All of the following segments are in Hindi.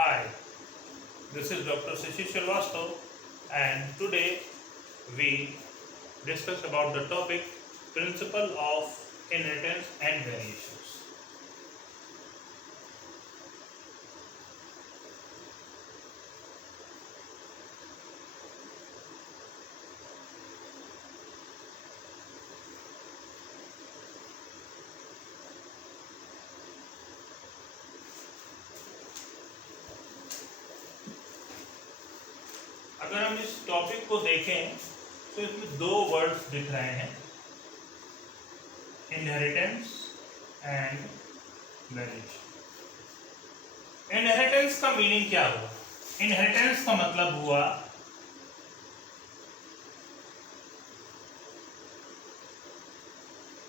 Hi, this is Dr. Shishi Srivastava, and today we discuss about the topic principle of inheritance and variations. अगर हम इस टॉपिक को देखें तो इसमें दो वर्ड्स दिख रहे हैं, इनहेरिटेंस एंड वेरिएशन। इनहेरिटेंस का मीनिंग क्या हुआ? इनहेरिटेंस का मतलब हुआ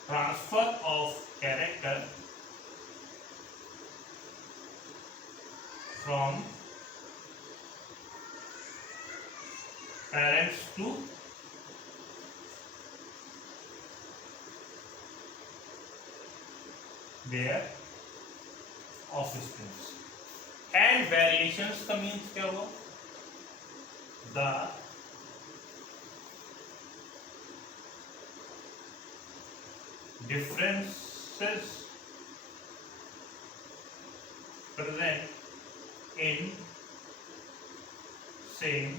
transfer of character from parents to their offsprings. And variations का means क्या हुआ? The differences present in same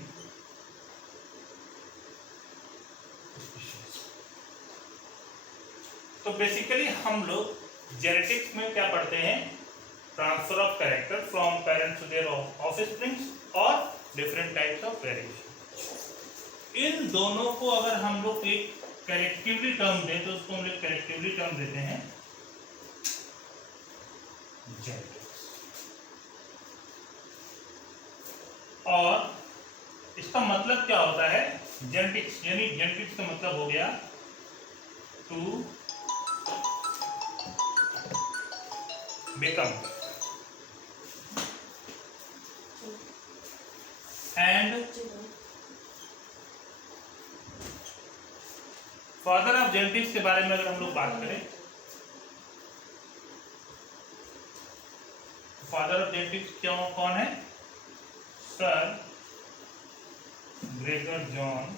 तो बेसिकली हम लोग जेनेटिक्स में क्या पढ़ते हैं? Transfer of character from parents to their offsprings और डिफरेंट टाइप्स ऑफ वेरिएशन। इन दोनों को अगर हम लोग एक कलेक्टिवली टर्म दें तो उसको हम लोग कलेक्टिवली टर्म देते हैं जेनेटिक्स। और इसका मतलब क्या होता है? जेनेटिक्स यानी जेनेटिक्स का मतलब हो गया to become and father of genetics के बारे में अगर हम लोग बात करें, फादर ऑफ जेनेटिक्स क्यों कौन है? Sir Gregor John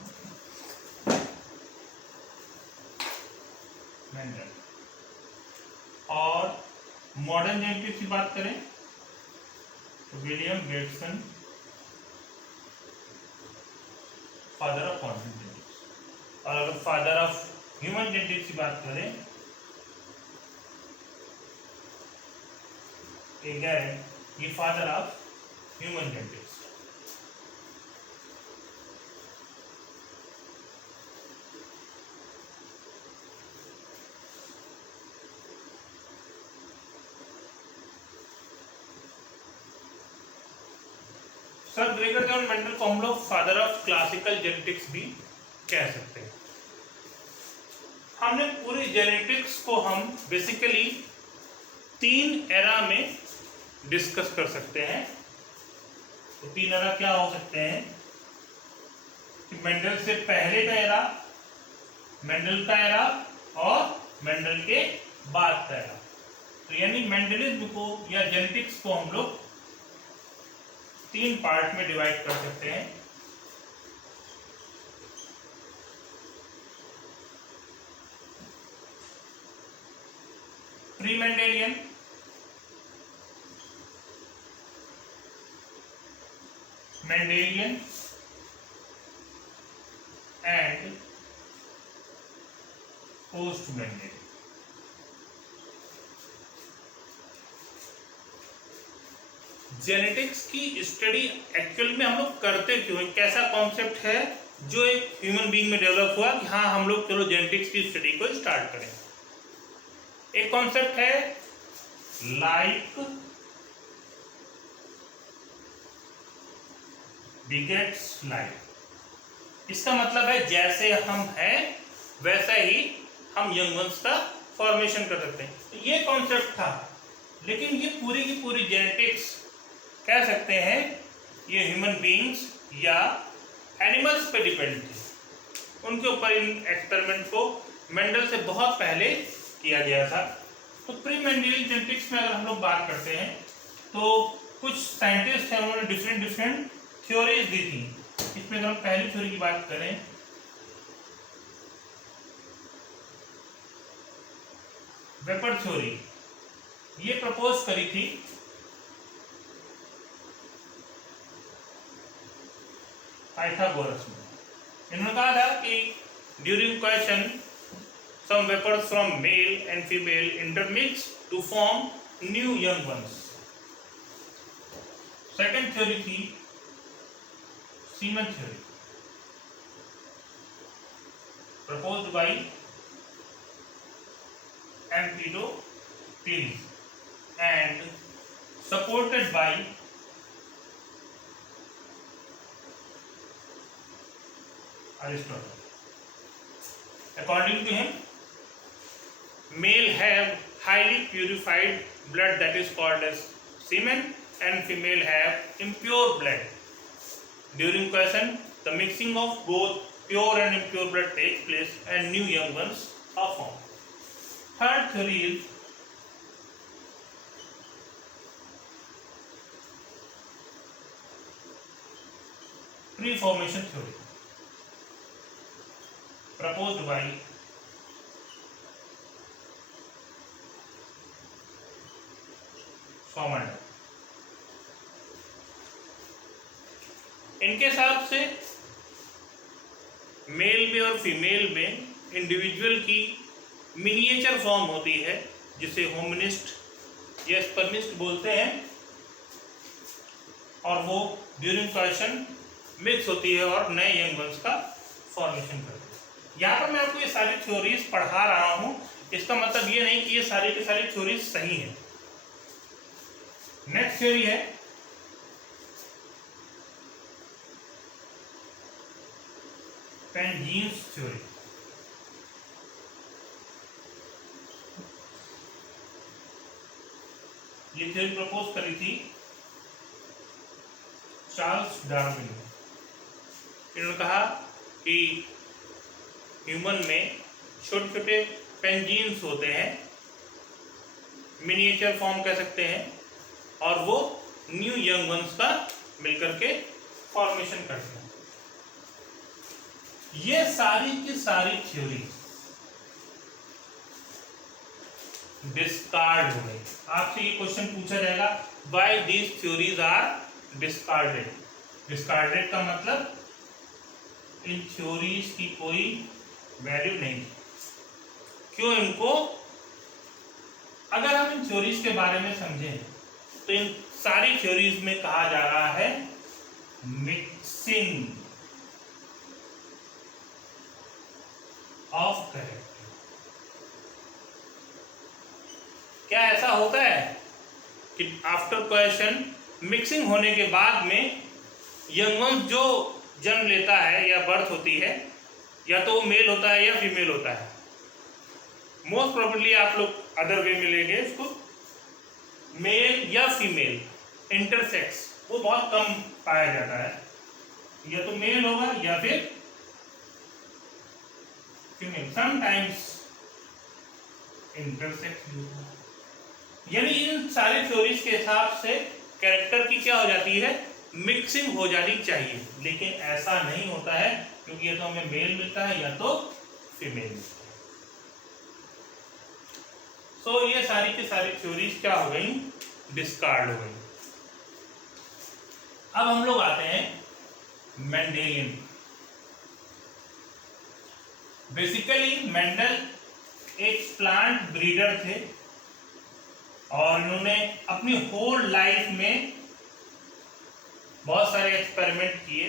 Mendel. और मॉडर्न जेनेटिक्स की बात करें तो William Getson, father of modern genetics. और अगर फादर ऑफ ह्यूमन जेनेटिक्स की बात करें ये father of human genetics. Sir Gregor John Mendel को हम लोग फादर ऑफ क्लासिकल जेनेटिक्स भी कह सकते हैं। हमने पूरी जेनेटिक्स को हम बेसिकली 3 एरा में डिस्कस कर सकते हैं। तो 3 एरा क्या हो सकते हैं कि मेंडल से पहले का एरा, मेंडल का एरा और मेंडल के बाद का एरा। तो यानी मेंडलिज्म को या जेनेटिक्स को हम लोग 3 पार्ट में डिवाइड कर सकते हैं। Pre Mendelian, Mendelian and post Mendelian. Genetics की स्टडी एक्चुअल में हम लोग करते क्यों? एक कैसा कॉन्सेप्ट है जो एक ह्यूमन बीइंग में डेवलप हुआ कि हाँ हम लोग चलो जेनेटिक्स की स्टडी को स्टार्ट करें। एक कॉन्सेप्ट है लाइक बिगेट्स लाइक। इसका मतलब है जैसे हम हैं वैसा ही हम यंग वंस का फॉर्मेशन कर सकते हैं। तो ये कॉन्सेप्ट था, लेकिन ये पूरी की पूरी जेनेटिक्स कह सकते हैं ये ह्यूमन बीइंग्स या एनिमल्स पे डिपेंड थे। उनके ऊपर इन एक्सपेरिमेंट को मेंडल से बहुत पहले किया गया था। तो प्री मेंडेलियन जेनेटिक्स में अगर हम लोग बात करते हैं तो कुछ साइंटिस्ट हैं उन्होंने डिफरेंट डिफरेंट थ्योरीज दी थी। इसमें अगर हम पहली थ्योरी की बात करें, वेपर थ्योरी, ये प्रपोज करी थी पाइथागोरस ने। इन्होंने कहा था कि during question some vapours from male and female intermix to form new young ones. Second theory थी semen theory, proposed by Empedocles and supported by Aristotle. According to him, male have highly purified blood that is called as semen, and female have impure blood. During question, the mixing of both pure and impure blood takes place and new young ones are formed. Third theory is pre-formation theory, proposed by Somander. इनके हिसाब से मेल में और फीमेल में इंडिविजुअल की मिनिएचर फॉर्म होती है जिसे होमिनिस्ट या स्पर्मिस्ट बोलते हैं, और वो ड्यूरिंग क्वेश्चन मिक्स होती है और नए यंग वंस का फॉर्मेशन करती है। यहाँ पर मैं आपको ये सारी थ्योरीज पढ़ा रहा हूँ, इसका मतलब ये नहीं कि ये सारी की सारी थ्योरीज सही हैं। नेक्स्ट थ्योरी है पेंजीन्स थ्योरी। ये थ्योरी प्रपोज करी थी चार्ल्स डार्विन ने। इन्होंने कहा कि ह्यूमन में छोटे छोटे पेंजीन्स होते हैं, मिनिएचर फॉर्म कह सकते हैं, और वो न्यू यंग वंस का मिलकर के फॉर्मेशन करते हैं। ये सारी की सारी थ्योरी डिस्कार्ड हो गई। आपसे ये क्वेश्चन पूछा जाएगा, why these theories are discarded. Discarded का मतलब इन थ्योरीज की कोई वैल्यू नहीं। क्यों इनको, अगर हम इन थ्योरीज के बारे में समझें तो इन सारी थ्योरीज में कहा जा रहा है मिक्सिंग ऑफ कैरेक्टर। क्या ऐसा होता है कि आफ्टर क्वेश्चन मिक्सिंग होने के बाद में यंग वंस जो जन्म लेता है या बर्थ होती है, या तो वो मेल होता है या फीमेल होता है। मोस्ट प्रोबेबली आप लोग अदर वे में लेंगे इसको, मेल या फीमेल इंटरसेक्स वो बहुत कम पाया जाता है, या तो मेल होगा या फिर फीमेल, समटाइम्स इंटरसेक्स होगा। यानी इन सारी थ्योरीज के हिसाब से कैरेक्टर की क्या हो जाती है, मिक्सिंग हो जानी चाहिए, लेकिन ऐसा नहीं होता है क्योंकि या तो हमें मेल मिलता है या तो फीमेल मिलता है। सो ये सारी की सारी थ्योरीज क्या हो गई, डिस्कार्ड हो गई। अब हम लोग आते हैं मेंडेलियन। बेसिकली मेंडल एक प्लांट ब्रीडर थे और इन्होंने अपनी होल लाइफ में बहुत सारे एक्सपेरिमेंट किए।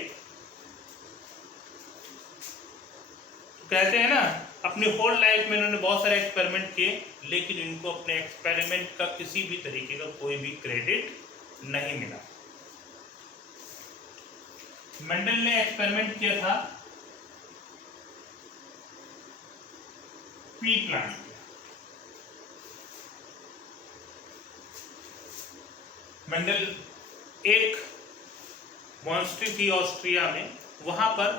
तो कहते हैं ना, अपनी होल लाइफ में इन्होंने बहुत सारे एक्सपेरिमेंट किए, लेकिन इनको अपने एक्सपेरिमेंट का किसी भी तरीके का कोई भी क्रेडिट नहीं मिला। मेंडल ने एक्सपेरिमेंट किया था पी प्लांट। मेंडल एक मॉन्स्ट्री थी ऑस्ट्रिया में, वहां पर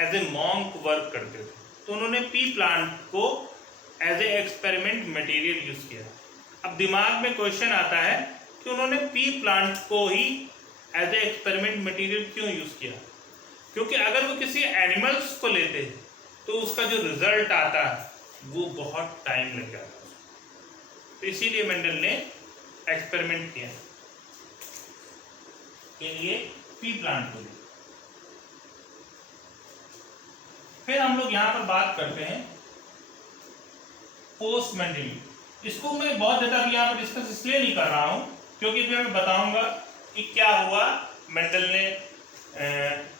एज ए मॉन्क वर्क करते थे, तो उन्होंने पी प्लांट को as a experiment material use किया। अब दिमाग में क्वेश्चन आता है कि उन्होंने पी प्लांट को ही एज ए एक्सपेरिमेंट मटेरियल क्यों यूज किया, क्योंकि अगर वो किसी एनिमल्स को लेते तो उसका जो रिजल्ट आता वो बहुत टाइम लग जाता, तो इसीलिए मेंडल ने एक्सपेरिमेंट किया के लिए पी प्लांट को। फिर हम लोग यहाँ पर बात करते हैं पोस्ट मेंडल। इसको मैं बहुत ज्यादा अभी यहाँ पर डिस्कस इसलिए नहीं कर रहा हूँ क्योंकि इसमें मैं बताऊंगा कि क्या हुआ, मेंडल ने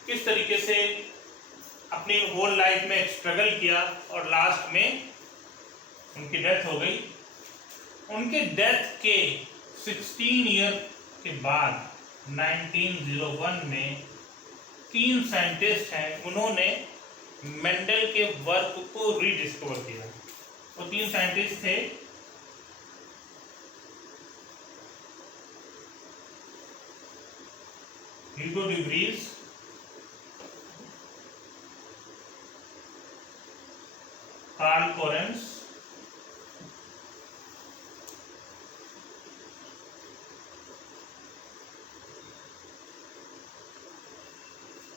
किस तरीके से अपनी होल लाइफ में स्ट्रगल किया और लास्ट में उनकी डेथ हो गई। उनके डेथ के 16 ईयर के बाद 1901 में 3 साइंटिस्ट हैं, उन्होंने मेंडल के वर्क को रीडिस्कवर किया। वो 3 साइंटिस्ट थे, Hugo de Vries, Carl Correns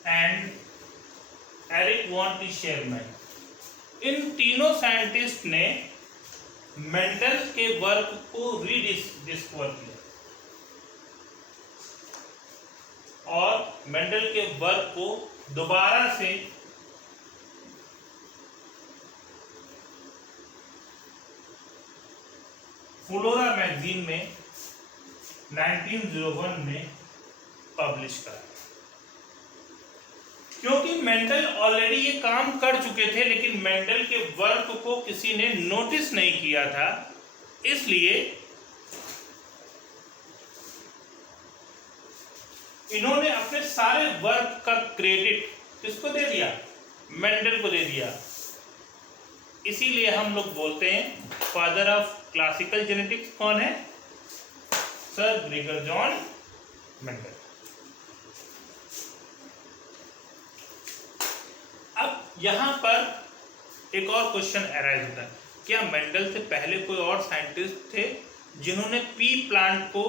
and Erich von Tschermak. इन तीनों साइंटिस्ट ने मेंडल के वर्क को रीडिस्कवर किया और मेंडल के वर्क को दोबारा से फ्लोरा मैगजीन में 1901 में पब्लिश करा। क्योंकि मेंडल ऑलरेडी ये काम कर चुके थे लेकिन मेंडल के वर्क को किसी ने नोटिस नहीं किया था, इसलिए इन्होंने अपने सारे वर्क का क्रेडिट किसको दे दिया, मेंडल को दे दिया। इसीलिए हम लोग बोलते हैं फादर ऑफ क्लासिकल जेनेटिक्स कौन है, सर ग्रेगर जॉन मेंडल। अब यहां पर एक और क्वेश्चन अराइज होता है, क्या मेंडल से पहले कोई और साइंटिस्ट थे जिन्होंने पी प्लांट को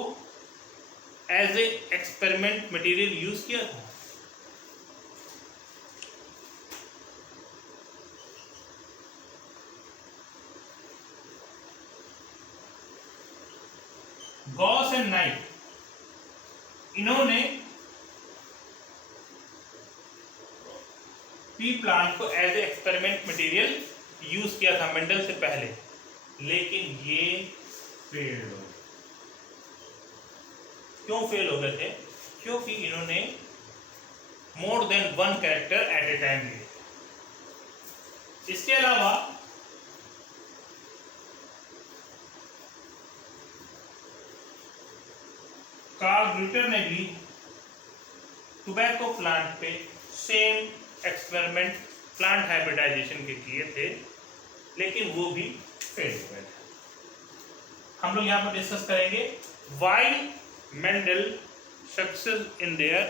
as a experiment material use किया था? गॉस एंड नाइट, इन्होंने पी प्लांट को as a experiment material use किया था मेंडल से पहले, लेकिन ये फेल हो गए। क्यों फेल हो गए थे? क्योंकि इन्होंने मोर देन 1 कैरेक्टर एट ए टाइम लिए। इसके अलावा कार्ल ग्यूटर ने भी टोबैको प्लांट पे सेम एक्सपेरिमेंट प्लांट हाइब्रिडाइजेशन के किए थे, लेकिन वो भी फेल हो गए थे। हम लोग यहाँ पर डिस्कस करेंगे why Mendel success in their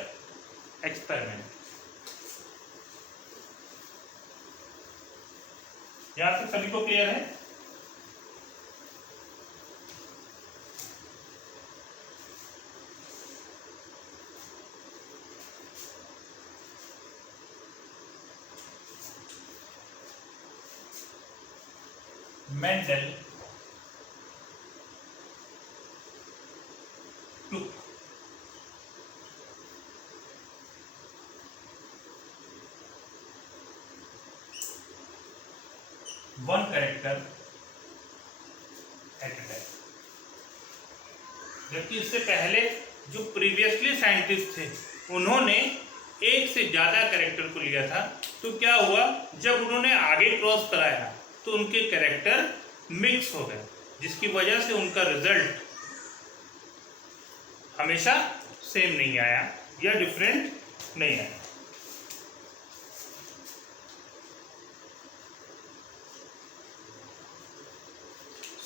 experiment. यहाँ से सभी को क्लियर है? Mendel took one character at a time, जबकि इससे पहले जो प्रीवियसली साइंटिस्ट थे उन्होंने एक से ज्यादा कैरेक्टर को लिया था। तो क्या हुआ, जब उन्होंने आगे क्रॉस कराया तो उनके कैरेक्टर मिक्स हो गए, जिसकी वजह से उनका रिजल्ट हमेशा सेम नहीं आया या डिफरेंट नहीं आया।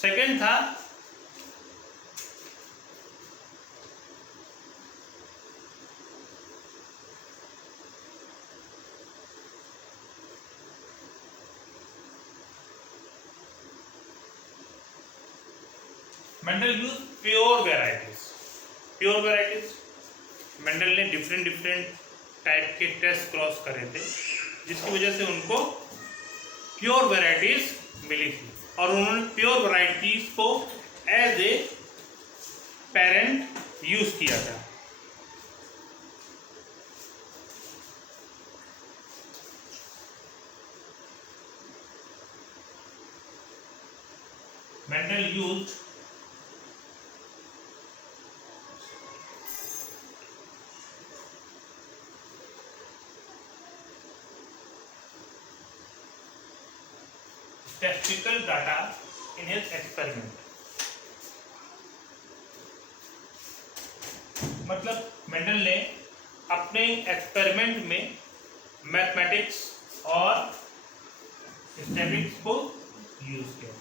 सेकंड था Mendel use pure varieties. Pure varieties, Mendel ने डिफरेंट डिफरेंट टाइप के टेस्ट क्रॉस करे थे, जिसकी वजह से उनको प्योर वैरायटीज मिली थी और उन्होंने प्योर वैरायटीज को एज ए पेरेंट यूज किया था। Mendel used statistical data in his experiment। मतलब मेंडल ने अपने एक्सपेरिमेंट में मैथमेटिक्स और स्टैटिस्टिक्स को यूज किया,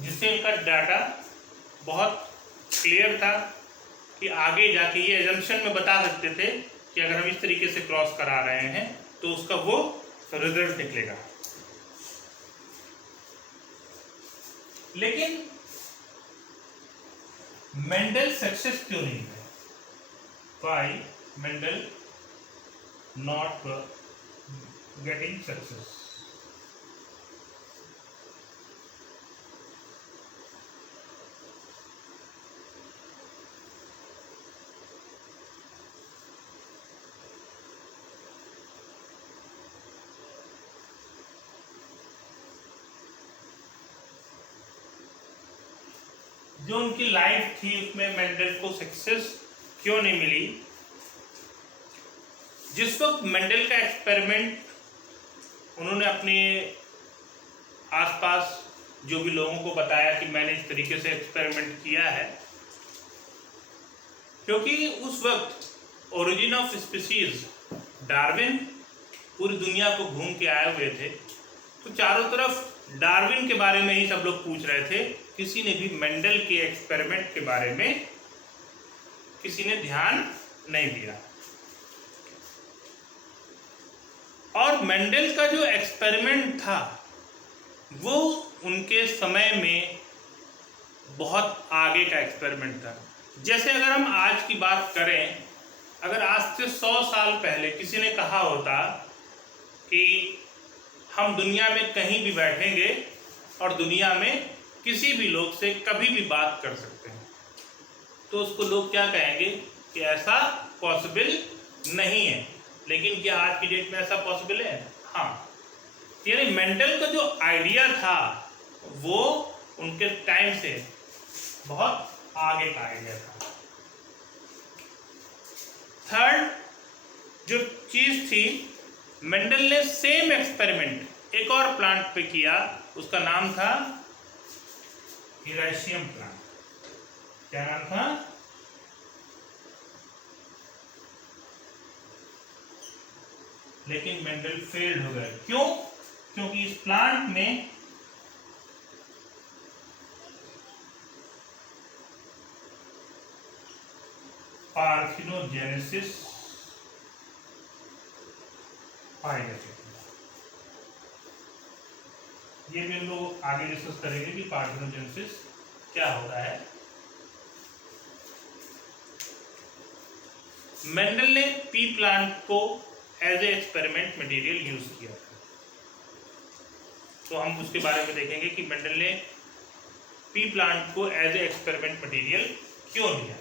जिससे इनका डाटा बहुत क्लियर था कि आगे जाके ये एजम्पशन में बता सकते थे कि अगर हम इस तरीके से क्रॉस करा रहे हैं तो उसका वो रिजल्ट निकलेगा। लेकिन मेंडल सक्सेस क्यों नहीं है? Why Mendel not getting success? जो उनकी लाइफ थी उसमें मेंडल को सक्सेस क्यों नहीं मिली? जिस वक्त मेंडल का एक्सपेरिमेंट उन्होंने अपने आसपास जो भी लोगों को बताया कि मैंने इस तरीके से एक्सपेरिमेंट किया है, क्योंकि उस वक्त ओरिजिन ऑफ स्पीसीज डार्विन पूरी दुनिया को घूम के आए हुए थे, तो चारों तरफ डार्विन के बारे में ही सब लोग पूछ रहे थे। किसी ने भी मेंडल के एक्सपेरिमेंट के बारे में किसी ने ध्यान नहीं दिया। और मेंडल का जो एक्सपेरिमेंट था वो उनके समय में बहुत आगे का एक्सपेरिमेंट था। जैसे अगर हम आज की बात करें, अगर आज से 100 साल पहले किसी ने कहा होता कि हम दुनिया में कहीं भी बैठेंगे और दुनिया में किसी भी लोग से कभी भी बात कर सकते हैं, तो उसको लोग क्या कहेंगे कि ऐसा पॉसिबल नहीं है। लेकिन क्या आज की डेट में ऐसा पॉसिबल है? हाँ। यानी मेंडल का जो आइडिया था वो उनके टाइम से बहुत आगे का आइडिया था। थर्ड जो चीज थी, मेंडल ने सेम एक्सपेरिमेंट एक और प्लांट पे किया, उसका नाम था हिराशियम प्लांट। क्या नाम था? लेकिन मेंडल फेल्ड हो गए। क्यों? क्योंकि इस प्लांट में पार्थिनोजेनेसिस पाई जाती थी। ये भी हम लोग आगे डिस्कस करेंगे कि पार्थिनोजेनेसिस क्या होता है। मेंडल ने पी प्लांट को as a experiment material use किया था, तो हम उसके बारे में देखेंगे कि मेंडल ने पी प्लांट को एज ए एक्सपेरिमेंट मटेरियल क्यों लिया।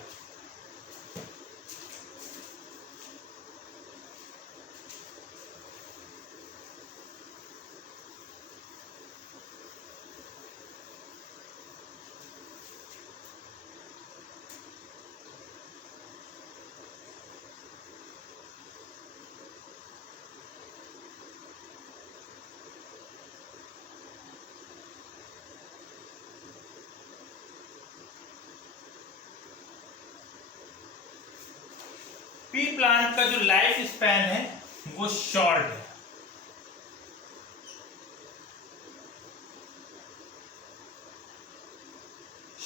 पी प्लांट का जो लाइफ स्पैन है वो शॉर्ट है।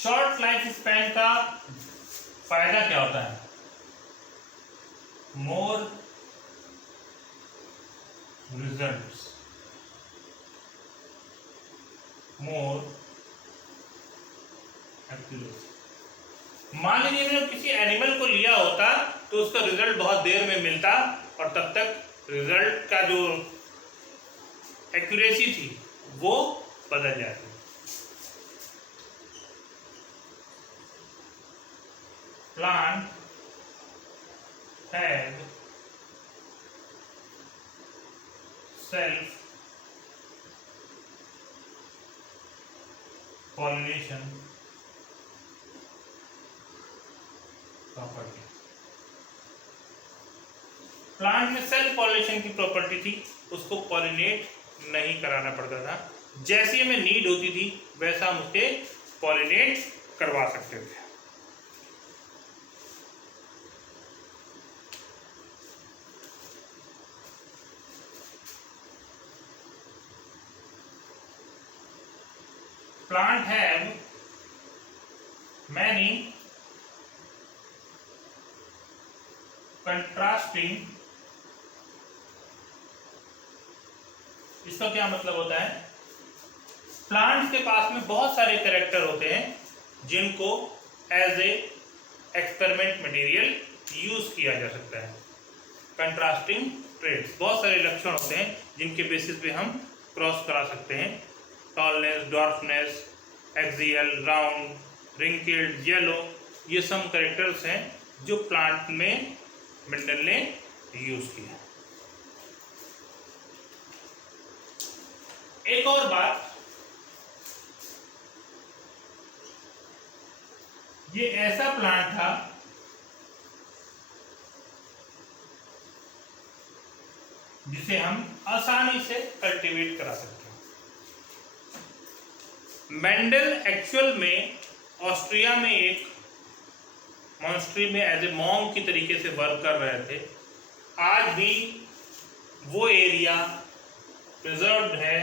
शॉर्ट लाइफ स्पैन का फायदा क्या होता है? मोर रिजल्ट्स, मोर एक्यूरेसी। मान लीजिए मैंने किसी एनिमल को लिया होता तो उसका रिजल्ट बहुत देर में मिलता और तब तक रिजल्ट का जो एक्यूरेसी थी वो बदल जाती। Plant have self pollination property. Plant में सेल्फ पॉलिनेशन की प्रॉपर्टी थी, उसको पॉलिनेट नहीं कराना पड़ता था, जैसी हमें नीड होती थी वैसा हम उसके पॉलिनेट करवा सकते थे। Plant have many contrasting, इसका क्या मतलब होता है? प्लांट्स के पास में बहुत सारे कैरेक्टर होते हैं जिनको as a experiment material use किया जा सकता है। कंट्रास्टिंग ट्रेड्स, बहुत सारे लक्षण होते हैं जिनके बेसिस पे हम क्रॉस करा सकते हैं। Tallness, dwarfness, axial, round, wrinkled, yellow, ये सब कैरेक्टर्स हैं जो प्लांट में मेंडल ने यूज किया। एक और बात, ये ऐसा प्लांट था जिसे हम आसानी से कल्टीवेट करा सकते हैं। मेंडल एक्चुअल में ऑस्ट्रिया में एक मॉन्स्ट्री में एज ए मॉन्क की तरीके से वर्क कर रहे थे। आज भी वो एरिया प्रिजर्व्ड है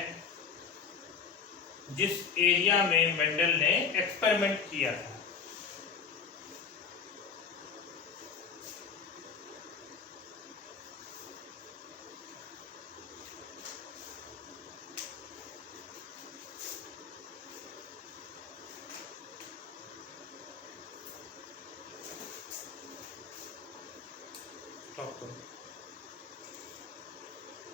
जिस एरिया में मेंडल ने एक्सपेरिमेंट किया था। Stop.